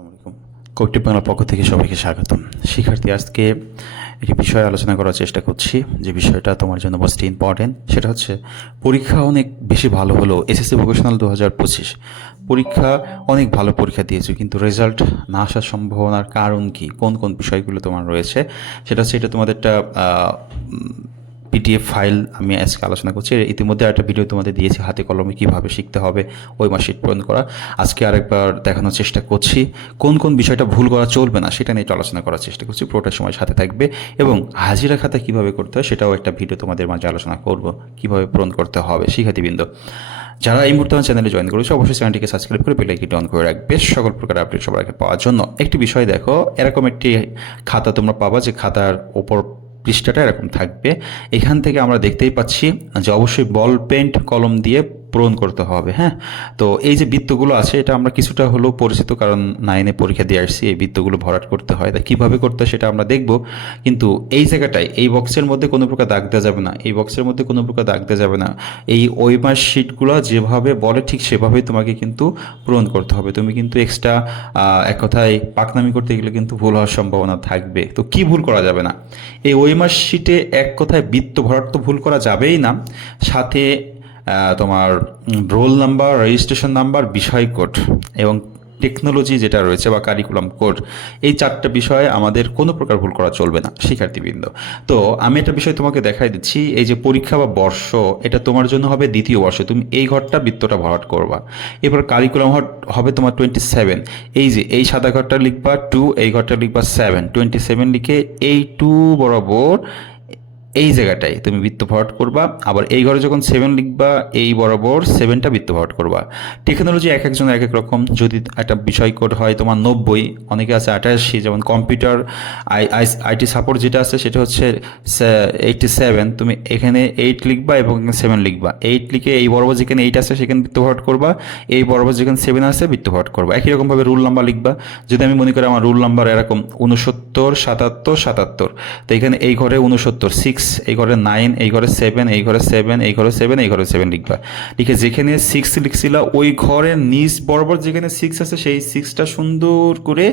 আসসালামু আলাইকুম। কৌটিব বাংলার পক্ষ থেকে সবাইকে স্বাগতম। শিক্ষার্থী, আজকে একটি বিষয় আলোচনা করার চেষ্টা করছি, যে বিষয়টা তোমার জন্য মোস্ট ইম্পর্টেন্ট। সেটা হচ্ছে পরীক্ষা অনেক বেশি ভালো হলো। এসএসসি ভোকেশনাল 2025 পরীক্ষা অনেক ভালো পরীক্ষা দিয়েছো, কিন্তু রেজাল্ট না আসার সম্ভাবনার কারণ কি, কোন কোন বিষয়গুলো তোমার রয়েছে, সেটা হচ্ছে এটা তোমাদের একটা পিডিএফ ফাইল আমি আজকে আলোচনা করছি। ইতিমধ্যে একটা ভিডিও তোমাদের দিয়েছি হাতে কলমে কীভাবে শিখতে হবে ওই মার্কশিট পূরণ করা। আজকে আরেকবার দেখানোর চেষ্টা করছি কোন কোন বিষয়টা ভুল করা চলবে না, সেটা নিয়ে একটু আলোচনা করার চেষ্টা করছি। পুরোটা সময় সাথে থাকবে, এবং হাজিরা খাতা কীভাবে করতে হয় সেটাও একটা ভিডিও তোমাদের মাঝে আলোচনা করব, কীভাবে পূরণ করতে হবে। শিক্ষার্থীবৃন্দ, যারা এই মুহূর্তে আমার চ্যানেলে জয়েন করেছে অবশ্যই চ্যানেলটিকে সাবস্ক্রাইব করে বেল আইকনটি অন করে রাখবে সকল প্রকার আপডেট সবার আগে পাওয়ার জন্য। একটি বিষয় দেখো, এরকম একটি খাতা তোমরা পাবা, যে খাতার ওপর পৃষ্ঠাটা এরকম থাকবে। এখান থেকে আমরা দেখতেই পাচ্ছি যে অবশ্যই বল পেন্ট কলম দিয়ে পূরণ করতে হবে। হ্যাঁ, তো এই যে বৃত্তগুলো আছে এটা আমরা কিছুটা হলেও পরিচিত, কারণ 9-এ পরীক্ষা দিয়ে আসছি। এই বৃত্তগুলো ভরাট করতে হয়, তা কীভাবে করতে হয় সেটা আমরা দেখব। কিন্তু এই জায়গাটায় এই বক্সের মধ্যে কোনো প্রকার দাগ দেওয়া যাবে না, এই বক্সের মধ্যে কোনো প্রকার দাগ দেওয়া যাবে না। এই ওয়েমার শিটগুলো যেভাবে বলে ঠিক সেভাবেই তোমাকে কিন্তু পূরণ করতে হবে। তুমি কিন্তু এক্সট্রা এক কথায় পাকনামি করতে গেলে কিন্তু ভুল হওয়ার সম্ভাবনা থাকবে। তো কি ভুল করা যাবে না, এই ওয়েমার শিটে এক কথায় বৃত্ত ভরাট তো ভুল করা যাবেই না, সাথে তোমার রোল নাম্বার, রেজিস্ট্রেশন নাম্বার, বিষয় কোড এবং টেকনোলজি যেটা রয়েছে বা কারিকুলাম কোড, এই চারটা বিষয়ে আমাদের কোনো প্রকার ভুল করা চলবে না শিক্ষার্থীবৃন্দ। তো আমি একটা বিষয় তোমাকে দেখাই দিচ্ছি। এই যে পরীক্ষা বা বর্ষ, এটা তোমার জন্য হবে দ্বিতীয় বর্ষে। তুমি এই ঘরটা বৃত্তটা ভরাট করবা। এবার কারিকুলাম হবে তোমার 27। এই যে এই সাদা ঘরটা লিখবা 2, এই ঘরটা লিখবা 7। 27 লিখে এই 2 বরাবর এই জায়গাটায় তুমি বৃত্ত ভরাট করবা। আবার এই ঘরে যখন 7 লিখবা, এই বরাবর 7টা বৃত্ত ভরাট করবা। টেকনোলজি এক একজনের এক এক রকম। যদি একটা বিষয় কোড হয় তোমার 90, অনেকে আছে 88, যেমন কম্পিউটার আইটি সাপোর্ট যেটা আছে সেটা হচ্ছে 87। তুমি এখানে 8 লিখবা এবং 7 লিখবা। 8 লিখে এই বরাবর যেখানে 8 আছে সেখানে বৃত্ত ভরাট করবা, এই বরাবর যেখানে 7 আছে বৃত্ত ভরাট করবা। একই রকমভাবে রুল নাম্বার লিখবা। যদি আমি মনে করি আমার রুল নাম্বার এরকম 69, 77, 77, তো এখানে এই ঘরে 69, 6, এই ঘরে 9, এই ঘরে 7, এই ঘরে 7, এই ঘরে 7, এই ঘরে 7 লিখবা। লিখে যেখানে 6 লিখছিল ওই ঘরের নিচ বরাবর যেখানে 6 আছে সেই 6টা সুন্দর করে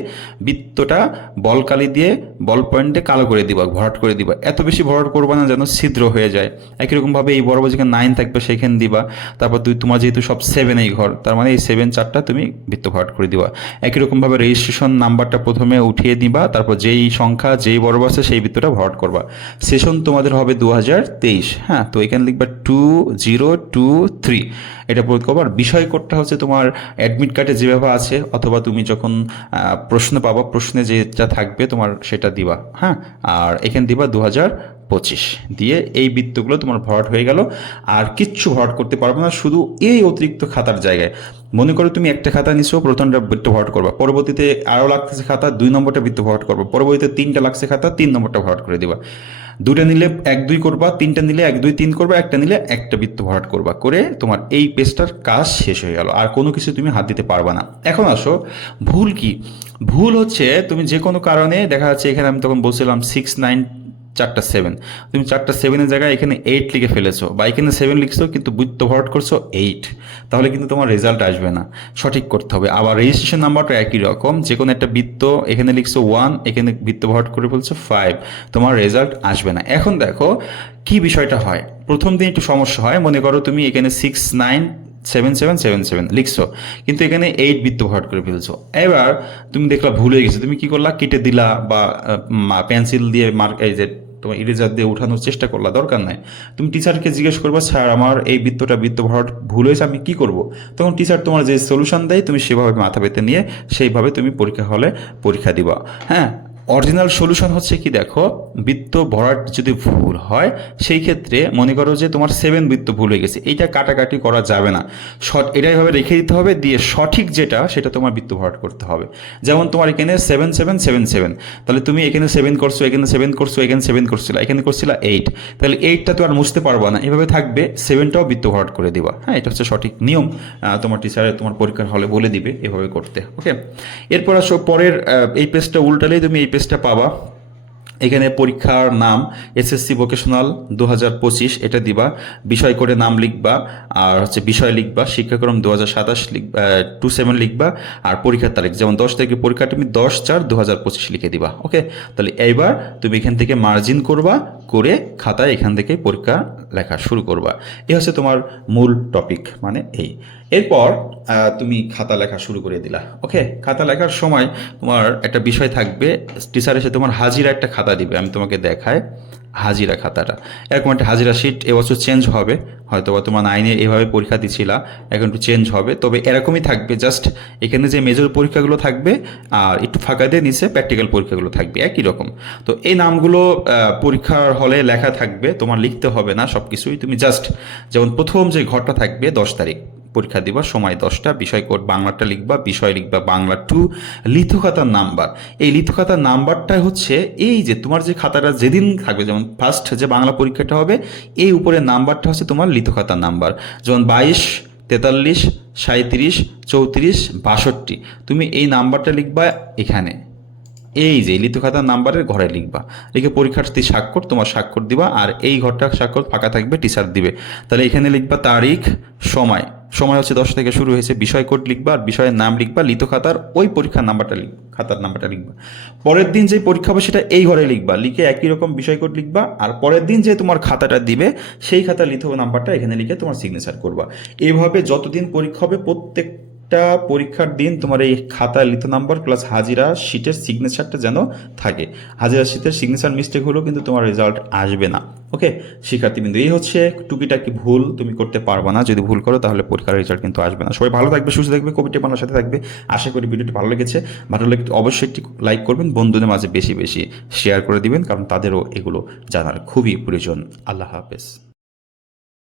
বৃত্তটা বল কালি দিয়ে বল পয়েন্টে কালো করে দিবা, ভরাট করে দিবা। এত বেশি ভরাট করবা না যেন ছিদ্র হয়ে যায়। একই রকমভাবে এই বরাবর যেখানে 9 থাকবে সেখানে দিবা। তারপর তোমার যেহেতু সব 7 এই ঘর, তার মানে এই 7 চারটা তুমি বৃত্ত ভরাট করে দিবা। একই রকমভাবে রেজিস্ট্রেশন নাম্বারটা প্রথমে উঠিয়ে দিবা, তারপর যেই সংখ্যা যেই বরাবর আছে সেই বৃত্তটা ভরাট করবা। সেশন তোমাদের হবে 2023। হ্যাঁ, তো এখানে লিখবা 2023, এটা পূরণ করবার। বিষয় কোডটা হচ্ছে তোমার অ্যাডমিট কার্ডে যেভাবে আছে, অথবা তুমি যখন প্রশ্ন পাবা প্রশ্নে যেটা থাকবে তোমার সেটা দিবা। হ্যাঁ, আর এখানে দিবা 2025 দিয়ে এই বৃত্তগুলো তোমার ভরাট হয়ে গেল। আর কিচ্ছু ভরাট করতে পারবে না, শুধু এই অতিরিক্ত খাতার জায়গায়। মনে করো তুমি একটা খাতা নিছো, প্রথমটা বৃত্ত ভরাট করবা, পরবর্তীতে আরও লাগতেছে খাতা, 2 নম্বরটা বৃত্ত ভরাট করবা, পরবর্তীতে 3টা লাগছে খাতা, 3 নম্বরটা ভরাট করে দিবা। 2টা নিলে 1, 2 করবা, 3টা নিলে 1, 2, 3 করবা, একটা নিলে একটা বৃত্ত ভরাট করবা, করে তোমার এই পেজটার কাজ শেষ হয়ে গেল। আর কোনো কিছু তুমি হাত দিতে পারবা না। এখন আসো, ভুল কি? ভুল হচ্ছে তুমি যে কোনো কারণে, দেখা যাচ্ছে এখানে আমি তখন বলছিলাম 6, 9, 4টা 7, তুমি 4টা 7-এর জায়গায় এখানে 8 লিখে ফেলেছো, বা এখানে 7 লিখছো কিন্তু বৃত্ত ভরাট করছো 8, তাহলে কিন্তু তোমার রেজাল্ট আসবে না। সঠিক করতে হবে। আবার রেজিস্ট্রেশন নাম্বারটা একই রকম, যে কোনো একটা বৃত্ত এখানে লিখছো 1, এখানে বৃত্ত ভরাট করে ফেলছো 5, তোমার রেজাল্ট আসবে না। এখন দেখো কি বিষয়টা হয়। প্রথম দিন একটু সমস্যা হয়। মনে করো তুমি এখানে 6, 9, 7, 7, 7, 7 লিখছো, কিন্তু এখানে 8 বৃত্ত ভরাট করে ফেলছো। এবার তুমি দেখলা ভুল হয়ে গেছে, তুমি কি করলা, কেটে দিলা, বা পেন্সিল দিয়ে এই যে তোমার ইরেজার দিয়ে উঠানোর চেষ্টা করলা, দরকার নাই। তুমি টিচারকে জিজ্ঞেস করবা, স্যার আমার এই বৃত্ত ভরাট ভুল হয়েছে, আমি কি করব? তখন টিচার তোমার যে সলিউশন দেয় তুমি সেভাবে মাথা পেতে নিয়ে সেইভাবে তুমি পরীক্ষা হলে পরীক্ষা দিবা। হ্যাঁ, অরিজিনাল সলিউশন হচ্ছে কি, দেখো, বৃত্ত ভরাট যদি ভুল হয় সেই ক্ষেত্রে মনে করো যে তোমার 7 বৃত্ত ভুল হয়ে গেছে, এইটা কাটাকাটি করা যাবে না, এটাই ভাবে রেখে দিতে হবে, দিয়ে সঠিক যেটা সেটা তোমার বৃত্ত ভরাট করতে হবে। যেমন তোমার এখানে 7, 7, 7, 7, তাহলে তুমি এখানে 7 করছো, এখানে 7 করছো, এখানে 7 করছিল, এখানে করছিল 8, তাহলে 8টা তো আর মুছতে পারবা না, এভাবে থাকবে, 7টাও বৃত্ত ভরাট করে দিবা। হ্যাঁ, এটা হচ্ছে সঠিক নিয়ম। তোমার টিচারে তোমার পরীক্ষার হলে বলে দিবে এভাবে করতে। ওকে, এরপর আসো পরের এই পেজটা উল্টালেই তুমি এই পেজটা পাবা। এখানে পরীক্ষার নাম এসএসসি ভোকেশনাল 2025 এটা দিবা, বিষয় করে নাম লিখবা, আর হচ্ছে বিষয় লিখবা, শিক্ষাক্রম 2027 লিখবা, 27 লিখবা, আর পরীক্ষার তারিখ যেমন 10 তারিখে পরীক্ষা তুমি 10/4/2025 লিখে দিবা। ওকে, তাহলে এইবার তুমি এখান থেকে মার্জিন করবা, করে খাতায় এখান থেকে পরীক্ষা লেখা শুরু করবা। এই হচ্ছে তোমার মূল টপিক, মানে এই। এরপর তুমি খাতা লেখা শুরু করে দিলা। ওকে, খাতা লেখার সময় তোমার একটা বিষয় থাকবে, টিচার এসে তোমার হাজিরা একটা খাতা দিবে, আমি তোমাকে দেখাই হাজিরা খাতাটা। এরকম একটা হাজিরা শিট এবছর চেঞ্জ হবে, হয়তো বা তোমার 9-এ এভাবে পরীক্ষা দিছিলা, এখন একটু চেঞ্জ হবে, তবে এরকমই থাকবে। জাস্ট এখানে যে মেজর পরীক্ষাগুলো থাকবে আর একটু ফাঁকা দিয়ে নিচে প্র্যাকটিক্যাল পরীক্ষাগুলো থাকবে একই রকম। তো এই নামগুলো পরীক্ষার হলে লেখা থাকবে, তোমার লিখতে হবে না সব কিছুই, তুমি জাস্ট যেমন প্রথম যে ঘরটা থাকবে 10 তারিখ পরীক্ষা দিবা, সময় 10টা, বিষয় কোড বাংলাটা লিখবা, বিষয় লিখবা বাংলা 2, লিথোখাতার নাম্বার। এই লিথোখাতার নাম্বারটা হচ্ছে এই যে তোমার যে খাতাটা যেদিন থাকবে, যেমন ফার্স্ট যে বাংলা পরীক্ষাটা হবে, এই উপরে নাম্বারটা হচ্ছে তোমার লিথোখাতার নাম্বার। যেমন 22, 43, 37, 34, 62, তুমি এই নাম্বারটা লিখবা এখানে, এই যে লিথোখাতার নাম্বারের ঘরে লিখবা, লিখে পরীক্ষার্থী স্বাক্ষর, তোমার স্বাক্ষর দিবা, আর এই ঘরটা স্বাক্ষর ফাঁকা থাকবে, টিচার দিবে। তাহলে এখানে লিখবা তারিখ, সময়, সময় হচ্ছে 10 থেকে শুরু হয়েছে, বিষয় কোড লিখবা, আর বিষয়ের নাম লিখবা, লিথোখাতার ওই পরীক্ষার নাম্বারটা খাতার নাম্বারটা লিখবা। পরের দিন যে পরীক্ষা হবে সেটা এই ঘরে লিখবা, লিখে একই রকম বিষয় কোড লিখবা, আর পরের দিন যে তোমার খাতাটা দিবে সেই খাতার লিথো নাম্বারটা এখানে লিখে তোমার সিগনেচার করবা। এইভাবে যতদিন পরীক্ষা হবে প্রত্যেকটা পরীক্ষার দিন তোমার এই খাতা লিথো নাম্বার প্লাস হাজিরা শিটের সিগনেচারটা যেন থাকে। হাজিরা শিটের সিগনেচার মিস্টেক হলেও কিন্তু তোমার রেজাল্ট আসবে না। ওকে শিক্ষার্থীবৃন্দ, এই হচ্ছে টুকিটাকি ভুল তুমি করতে পারবে না, যদি ভুল করো তাহলে পরীক্ষার রেজাল্ট কিন্তু আসবে না। সবাই ভালো থাকবে, সুস্থ থাকবে, কবিটি বাংলার সাথে থাকবে। আশা করি ভিডিওটি ভালো লেগেছে, ভালো লাগলে অবশ্যই একটি লাইক করবেন, বন্ধুদের মাঝে বেশি বেশি শেয়ার করে দিবেন, কারণ তাদেরও এগুলো জানার খুবই প্রয়োজন। আল্লাহ হাফেজ।